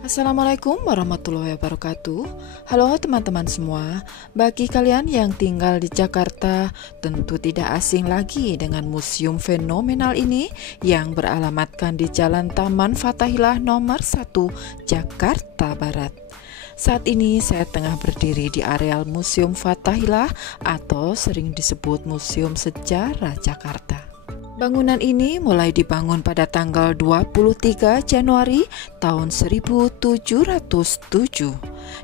Assalamualaikum warahmatullahi wabarakatuh. Halo teman-teman semua. Bagi kalian yang tinggal di Jakarta, tentu tidak asing lagi dengan museum fenomenal ini yang beralamatkan di Jalan Taman Fathahillah nomor 1, Jakarta Barat. Saat ini saya tengah berdiri di areal Museum Fathahillah atau sering disebut Museum Sejarah Jakarta. Bangunan ini mulai dibangun pada tanggal 23 Januari tahun 1707.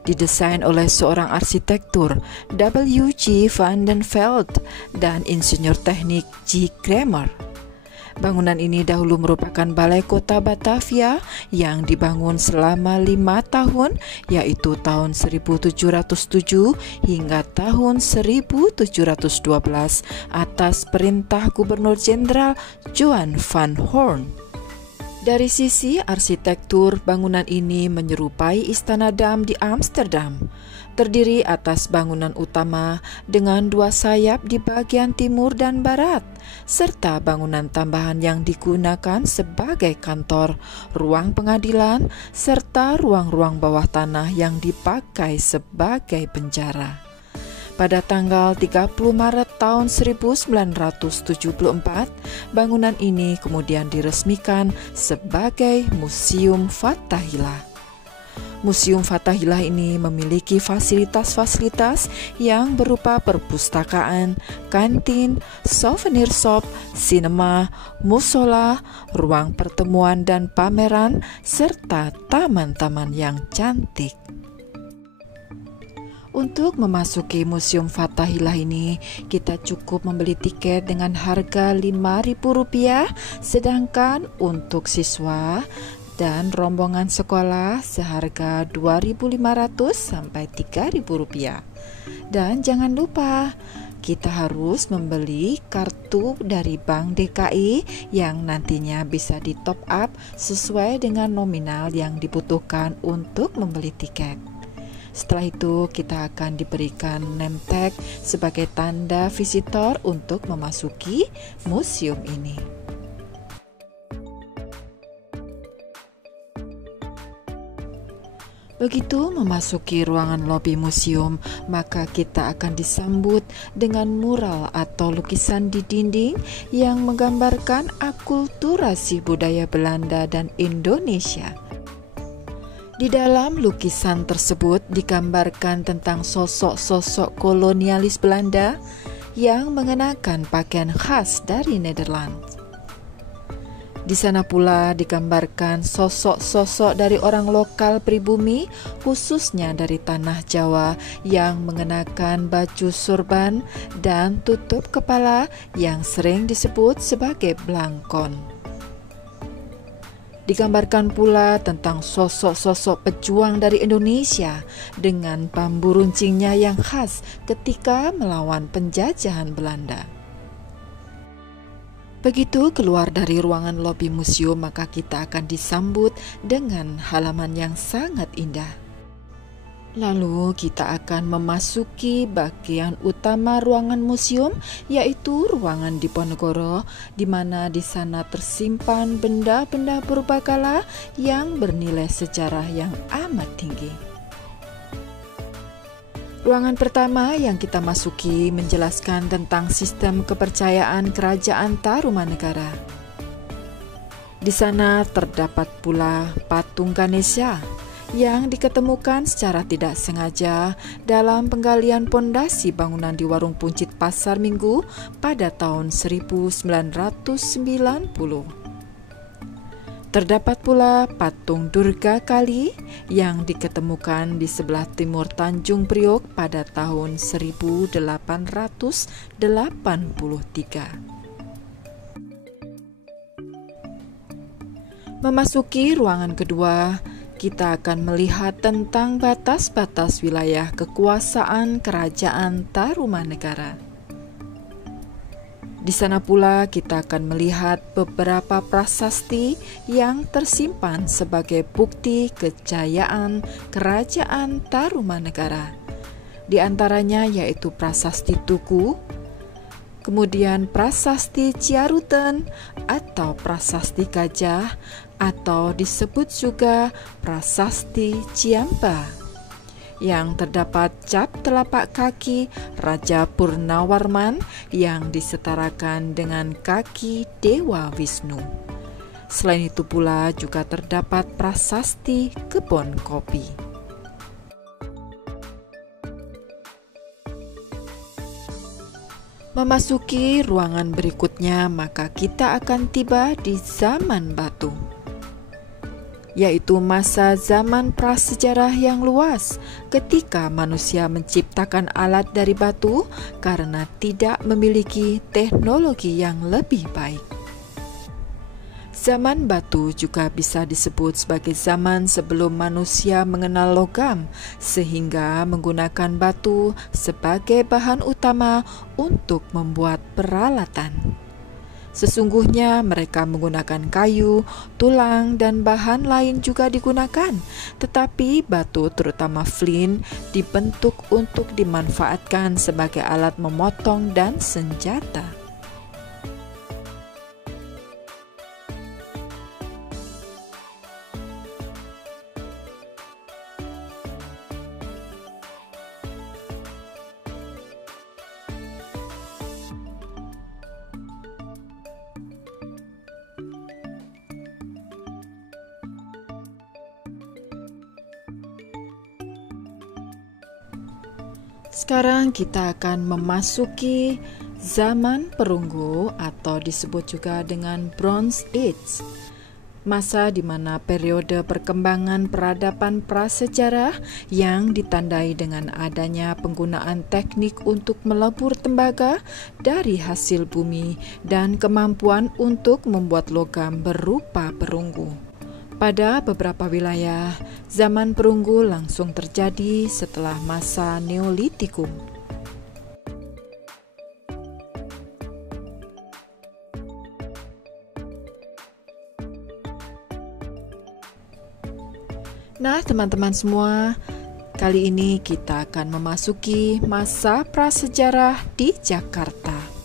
Didesain oleh seorang arsitektur W.G. van den Veld dan insinyur teknik J. Kramer. Bangunan ini dahulu merupakan balai kota Batavia yang dibangun selama 5 tahun, yaitu tahun 1707 hingga tahun 1712 atas perintah Gubernur Jenderal Johan van Horn. Dari sisi arsitektur, bangunan ini menyerupai Istana Dam di Amsterdam. Terdiri atas bangunan utama dengan 2 sayap di bagian timur dan barat, serta bangunan tambahan yang digunakan sebagai kantor, ruang pengadilan, serta ruang-ruang bawah tanah yang dipakai sebagai penjara. Pada tanggal 30 Maret tahun 1974, bangunan ini kemudian diresmikan sebagai Museum Fathahillah. Museum Fathahillah ini memiliki fasilitas-fasilitas yang berupa perpustakaan, kantin, souvenir shop, sinema, musola, ruang pertemuan dan pameran, serta taman-taman yang cantik. Untuk memasuki Museum Fathahillah ini, kita cukup membeli tiket dengan harga Rp5.000, sedangkan untuk siswa dan rombongan sekolah seharga Rp2.500 sampai Rp3.000. Dan jangan lupa, kita harus membeli kartu dari Bank DKI yang nantinya bisa di top up sesuai dengan nominal yang dibutuhkan untuk membeli tiket. Setelah itu kita akan diberikan name tag sebagai tanda visitor untuk memasuki museum ini. Begitu memasuki ruangan lobi museum, maka kita akan disambut dengan mural atau lukisan di dinding yang menggambarkan akulturasi budaya Belanda dan Indonesia. Di dalam lukisan tersebut digambarkan tentang sosok-sosok kolonialis Belanda yang mengenakan pakaian khas dari Nederland. Di sana pula digambarkan sosok-sosok dari orang lokal pribumi, khususnya dari tanah Jawa, yang mengenakan baju surban dan tutup kepala yang sering disebut sebagai blangkon. Digambarkan pula tentang sosok-sosok pejuang dari Indonesia dengan bambu runcingnya yang khas ketika melawan penjajahan Belanda. Begitu keluar dari ruangan lobi museum, maka kita akan disambut dengan halaman yang sangat indah. Lalu kita akan memasuki bagian utama ruangan museum, yaitu ruangan Diponegoro, di mana di sana tersimpan benda-benda purbakala yang bernilai sejarah yang amat tinggi. Ruangan pertama yang kita masuki menjelaskan tentang sistem kepercayaan Kerajaan Tarumanegara. Di sana terdapat pula patung Ganesha yang diketemukan secara tidak sengaja dalam penggalian pondasi bangunan di Warung Puncit Pasar Minggu pada tahun 1990. Terdapat pula patung Durga Kali yang diketemukan di sebelah timur Tanjung Priok pada tahun 1883. Memasuki ruangan kedua, kita akan melihat tentang batas-batas wilayah kekuasaan Kerajaan Tarumanegara. Di sana pula kita akan melihat beberapa prasasti yang tersimpan sebagai bukti kejayaan Kerajaan Tarumanegara. Di antaranya yaitu Prasasti Tugu, kemudian Prasasti Ciaruten atau Prasasti Gajah, atau disebut juga Prasasti Ciampa, yang terdapat cap telapak kaki Raja Purnawarman yang disetarakan dengan kaki Dewa Wisnu. Selain itu pula juga terdapat prasasti kebun kopi. Memasuki ruangan berikutnya, maka kita akan tiba di zaman batu, yaitu masa zaman prasejarah yang luas ketika manusia menciptakan alat dari batu karena tidak memiliki teknologi yang lebih baik. Zaman batu juga bisa disebut sebagai zaman sebelum manusia mengenal logam, sehingga menggunakan batu sebagai bahan utama untuk membuat peralatan. Sesungguhnya mereka menggunakan kayu, tulang, dan bahan lain juga digunakan, tetapi batu terutama flint dibentuk untuk dimanfaatkan sebagai alat memotong dan senjata. Sekarang kita akan memasuki zaman perunggu atau disebut juga dengan Bronze Age, masa di mana periode perkembangan peradaban prasejarah yang ditandai dengan adanya penggunaan teknik untuk melebur tembaga dari hasil bumi dan kemampuan untuk membuat logam berupa perunggu. Pada beberapa wilayah, zaman perunggu langsung terjadi setelah masa Neolitikum. Nah, teman-teman semua, kali ini kita akan memasuki masa prasejarah di Jakarta.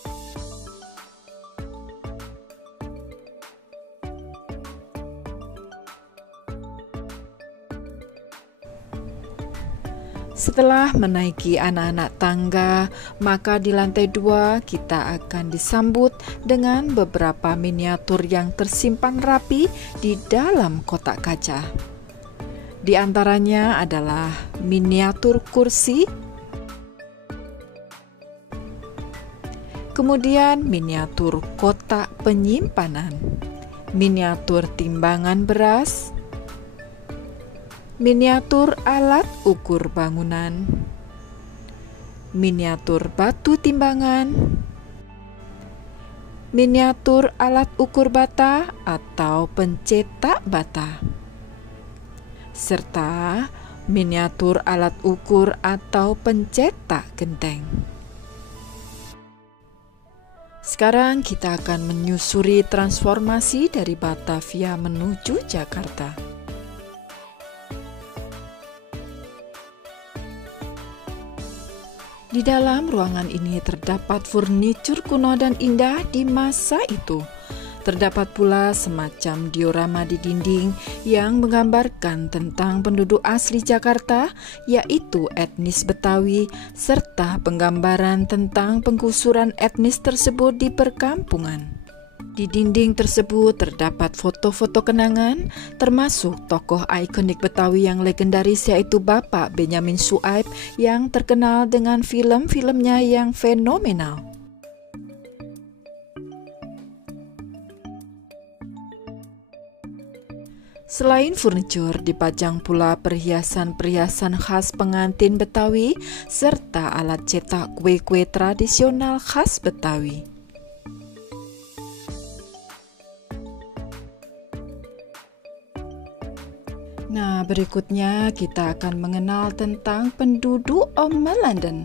Setelah menaiki anak-anak tangga, maka di lantai 2 kita akan disambut dengan beberapa miniatur yang tersimpan rapi di dalam kotak kaca. Di antaranya adalah miniatur kursi, kemudian miniatur kotak penyimpanan, miniatur timbangan beras, miniatur alat ukur bangunan, miniatur batu timbangan, miniatur alat ukur bata atau pencetak bata, serta miniatur alat ukur atau pencetak genteng. Sekarang kita akan menyusuri transformasi dari Batavia menuju Jakarta. Di dalam ruangan ini terdapat furnitur kuno dan indah di masa itu. Terdapat pula semacam diorama di dinding yang menggambarkan tentang penduduk asli Jakarta, yaitu etnis Betawi, serta penggambaran tentang penggusuran etnis tersebut di perkampungan. Di dinding tersebut terdapat foto-foto kenangan, termasuk tokoh ikonik Betawi yang legendaris yaitu Bapak Benyamin Suaib yang terkenal dengan film-filmnya yang fenomenal. Selain furnitur, dipajang pula perhiasan-perhiasan khas pengantin Betawi serta alat cetak kue-kue tradisional khas Betawi. Nah, berikutnya kita akan mengenal tentang penduduk Omelanden.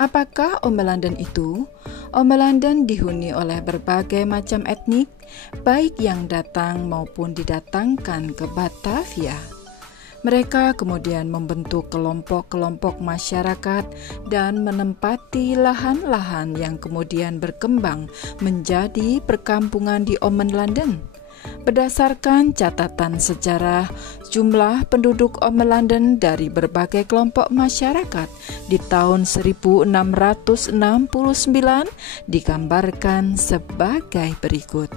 Apakah Omelanden itu? Omelanden dihuni oleh berbagai macam etnik, baik yang datang maupun didatangkan ke Batavia. Mereka kemudian membentuk kelompok-kelompok masyarakat dan menempati lahan-lahan yang kemudian berkembang menjadi perkampungan di Omelanden. Berdasarkan catatan sejarah, jumlah penduduk Old London dari berbagai kelompok masyarakat di tahun 1669 digambarkan sebagai berikut.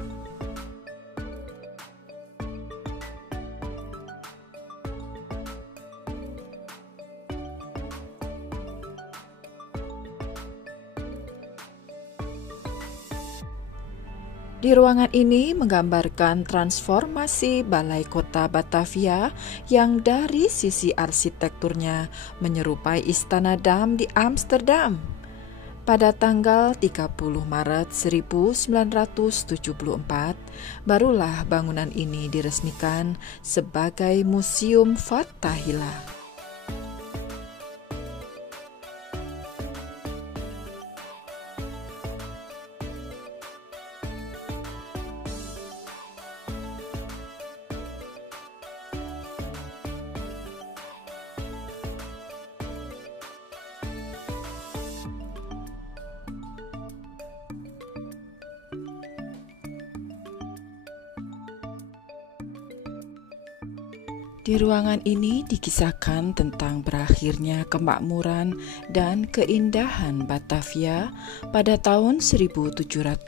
Di ruangan ini menggambarkan transformasi Balai Kota Batavia yang dari sisi arsitekturnya menyerupai Istana Dam di Amsterdam. Pada tanggal 30 Maret 1974, barulah bangunan ini diresmikan sebagai Museum Fathahillah. Di ruangan ini dikisahkan tentang berakhirnya kemakmuran dan keindahan Batavia pada tahun 1733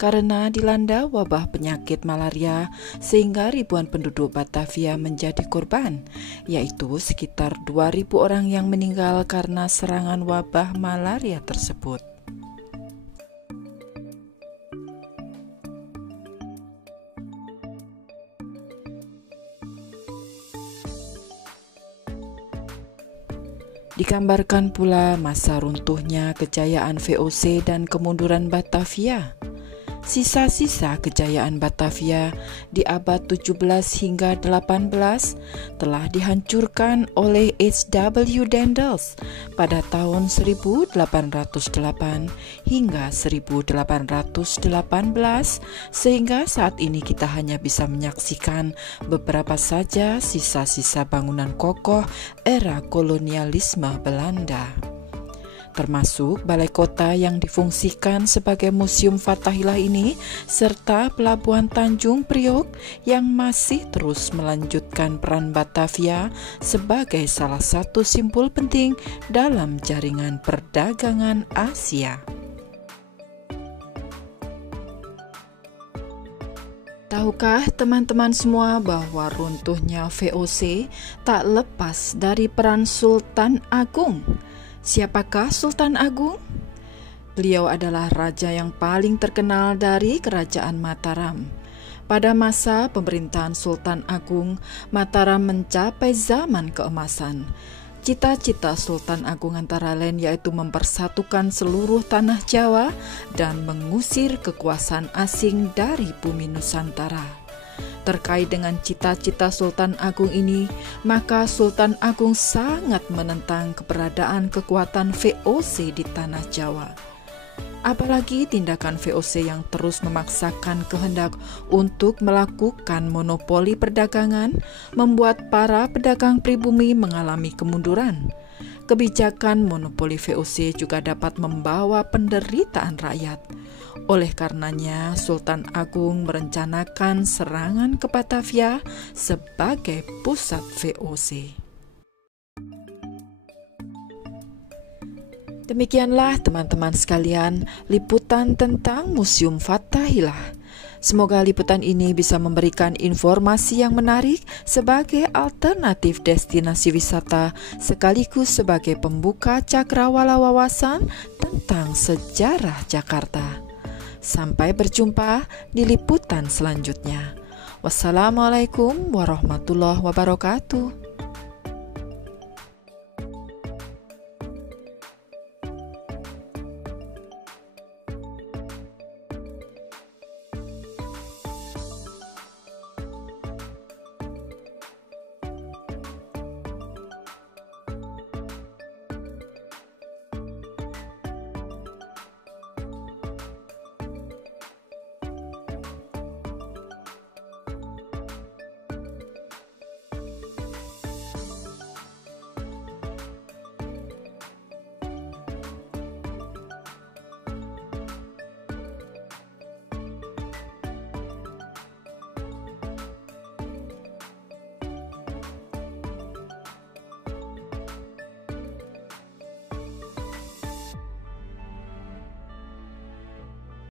karena dilanda wabah penyakit malaria sehingga ribuan penduduk Batavia menjadi korban, yaitu sekitar 2.000 orang yang meninggal karena serangan wabah malaria tersebut. Digambarkan pula masa runtuhnya kejayaan VOC dan kemunduran Batavia. Sisa-sisa kejayaan Batavia di abad 17 hingga 18 telah dihancurkan oleh H.W. Daendels pada tahun 1808 hingga 1818, sehingga saat ini kita hanya bisa menyaksikan beberapa saja sisa-sisa bangunan kokoh era kolonialisme Belanda, termasuk balai kota yang difungsikan sebagai Museum Fathahillah ini, serta Pelabuhan Tanjung Priok yang masih terus melanjutkan peran Batavia sebagai salah satu simpul penting dalam jaringan perdagangan Asia. Tahukah teman-teman semua bahwa runtuhnya VOC tak lepas dari peran Sultan Agung? Siapakah Sultan Agung? Beliau adalah raja yang paling terkenal dari Kerajaan Mataram. Pada masa pemerintahan Sultan Agung, Mataram mencapai zaman keemasan. Cita-cita Sultan Agung antara lain yaitu mempersatukan seluruh tanah Jawa dan mengusir kekuasaan asing dari bumi Nusantara. Terkait dengan cita-cita Sultan Agung ini, maka Sultan Agung sangat menentang keberadaan kekuatan VOC di tanah Jawa. Apalagi tindakan VOC yang terus memaksakan kehendak untuk melakukan monopoli perdagangan, membuat para pedagang pribumi mengalami kemunduran. Kebijakan monopoli VOC juga dapat membawa penderitaan rakyat. Oleh karenanya, Sultan Agung merencanakan serangan ke Batavia sebagai pusat VOC. Demikianlah teman-teman sekalian, liputan tentang Museum Fathahillah. Semoga liputan ini bisa memberikan informasi yang menarik sebagai alternatif destinasi wisata sekaligus sebagai pembuka cakrawala wawasan tentang sejarah Jakarta. Sampai berjumpa di liputan selanjutnya. Wassalamualaikum warahmatullahi wabarakatuh.